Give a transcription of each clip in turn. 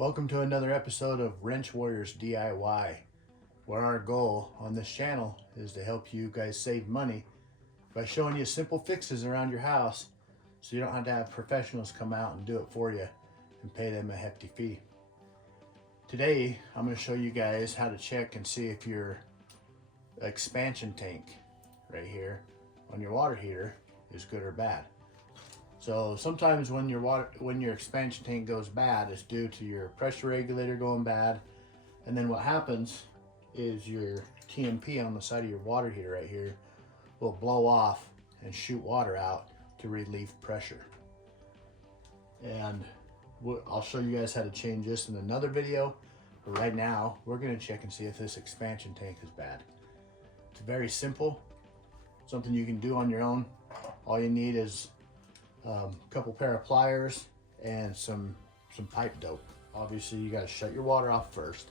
Welcome to another episode of Wrench Warriors DIY, where our goal on this channel is to help you guys save money by showing you simple fixes around your house so you don't have to have professionals come out and do it for you and pay them a hefty fee. Today, I'm going to show you guys how to check and see if your expansion tank right here on your water heater is good or bad. So sometimes when your expansion tank goes bad, it's due to your pressure regulator going bad, and then what happens is your TMP on the side of your water heater right here will blow off and shoot water out to relieve pressure. And I'll show you guys how to change this in another video, but right now we're going to check and see if this expansion tank is bad. It's very simple, something you can do on your own. All you need is a couple pair of pliers and some pipe dope. Obviously you got to shut your water off first,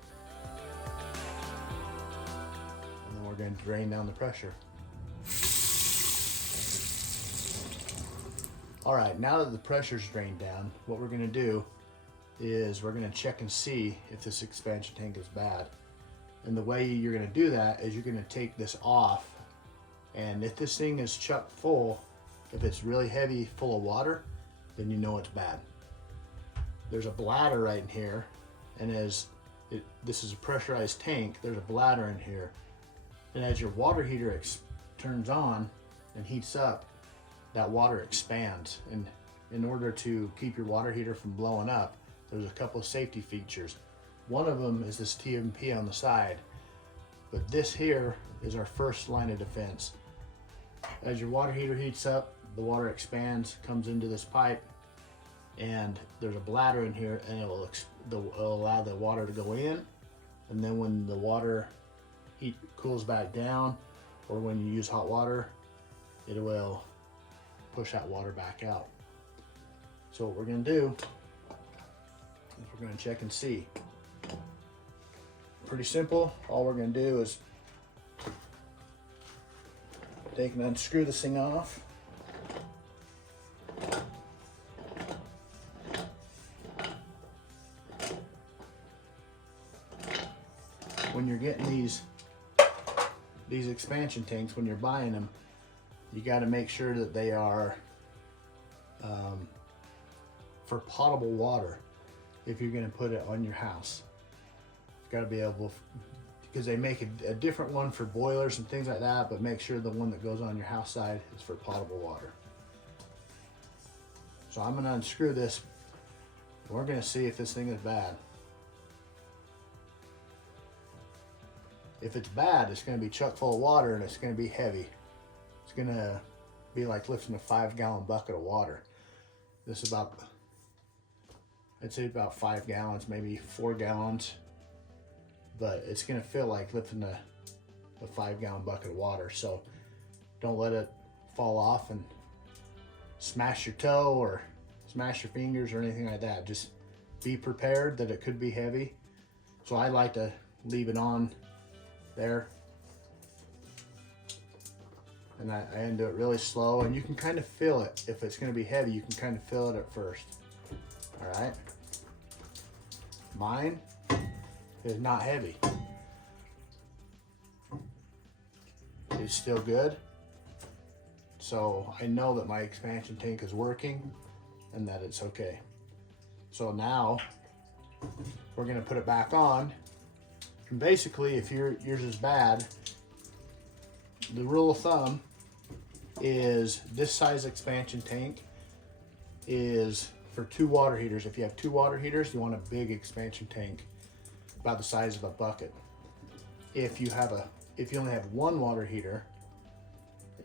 and then we're going to drain down the pressure. All right, now that the pressure's drained down, what we're going to do is we're going to check and see if this expansion tank is bad. And the way you're going to do that is you're going to take this off, and if this thing is chock full, if it's really heavy, full of water, then you know it's bad. There's a bladder right in here, and this is a pressurized tank, there's a bladder in here. And as your water heater turns on and heats up, that water expands. And in order to keep your water heater from blowing up, there's a couple of safety features. One of them is this TMP on the side, but this here is our first line of defense. As your water heater heats up, the water expands, comes into this pipe, and there's a bladder in here, and it'll allow the water to go in. And then when the water heat cools back down, or when you use hot water, it will push that water back out. So what we're going to do is we're going to check and see. Pretty simple. All we're going to do is take and unscrew this thing off. When you're getting these expansion tanks, when you're buying them, you got to make sure that they are for potable water. If you're going to put it on your house, you've got to be able, because they make a different one for boilers and things like that, but make sure the one that goes on your house side is for potable water. So I'm going to unscrew this, and we're going to see if this thing is bad. If it's bad, it's going to be chock full of water, and it's going to be heavy. It's going to be like lifting a 5-gallon bucket of water. This is about, I'd say about 5 gallons, maybe 4 gallons. But it's going to feel like lifting a 5-gallon bucket of water. So don't let it fall off and smash your toe or smash your fingers or anything like that. Just be prepared that it could be heavy. So I like to leave it on there, and I do it really slow, and you can kind of feel it. If it's going to be heavy, you can kind of feel it at first. All right, mine is not heavy. It's still good. So I know that my expansion tank is working and that it's okay. So now we're going to put it back on. And basically, if yours is bad, the rule of thumb is this size expansion tank is for 2 water heaters. If you have 2 water heaters, you want a big expansion tank about the size of a bucket. If you only have 1 water heater,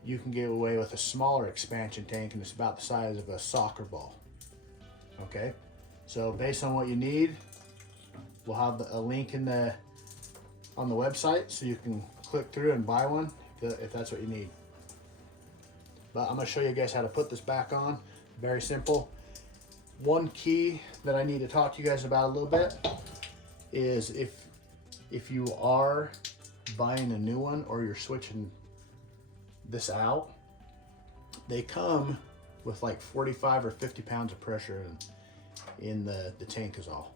you can get away with a smaller expansion tank, and it's about the size of a soccer ball. Okay, so based on what you need, we'll have a link on the website, so you can click through and buy one if that's what you need. But I'm going to show you guys how to put this back on. Very simple. One key that I need to talk to you guys about a little bit is if you are buying a new one or you're switching this out, they come with like 45 or 50 pounds of pressure in the tank is all.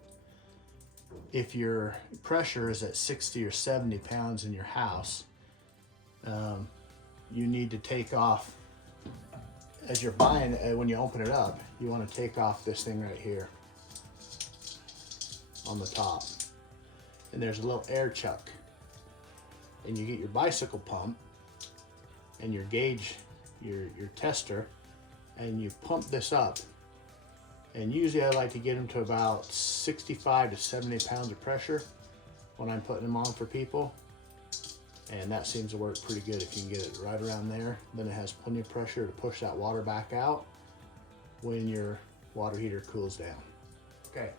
if your pressure is at 60 or 70 pounds in your house, you need to take off, as you're buying it, when you open it up, you want to take off this thing right here on the top. And there's a little air chuck. And you get your bicycle pump and your gauge, your tester, and you pump this up. And usually I like to get them to about 65 to 70 pounds of pressure when I'm putting them on for people. And that seems to work pretty good if you can get it right around there. Then it has plenty of pressure to push that water back out when your water heater cools down. Okay.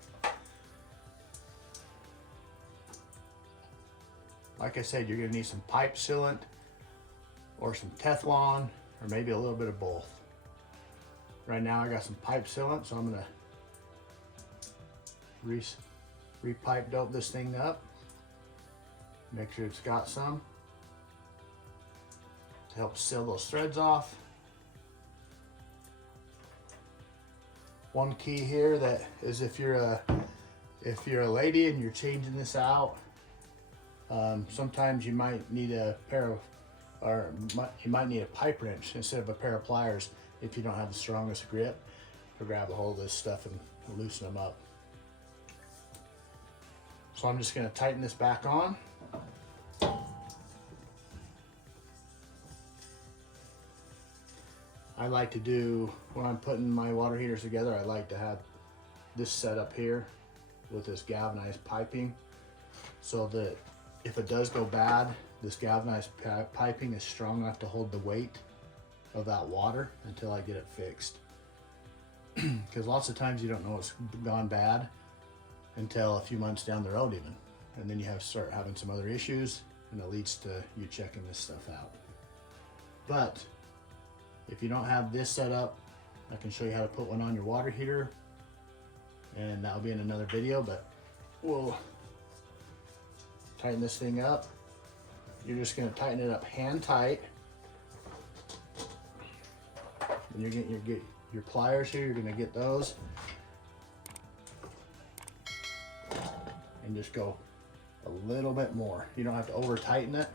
Like I said, you're gonna need some pipe sealant or some Teflon or maybe a little bit of both. Right now I got some pipe sealant, so I'm gonna re-pipe dope this thing up. Make sure it's got some to help seal those threads off. One key here that is if you're a lady and you're changing this out, sometimes you might need a pair of, you might need a pipe wrench instead of a pair of pliers if you don't have the strongest grip to grab a hold of this stuff and loosen them up. So I'm just going to tighten this back on. I like to do, when I'm putting my water heaters together, I like to have this set up here with this galvanized piping so that if it does go bad, this galvanized piping is strong enough to hold the weight of that water until I get it fixed. Because lots of times you don't know it's gone bad until a few months down the road even. And then you start having some other issues and it leads to you checking this stuff out. But if you don't have this set up, I can show you how to put one on your water heater, and that'll be in another video, but we'll tighten this thing up. You're just gonna tighten it up hand tight. And you're gonna get your pliers here, you're gonna get those. And just go a little bit more. You don't have to over tighten it.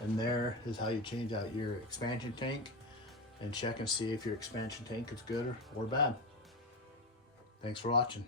And there is how you change out your expansion tank and check and see if your expansion tank is good or bad. Thanks for watching.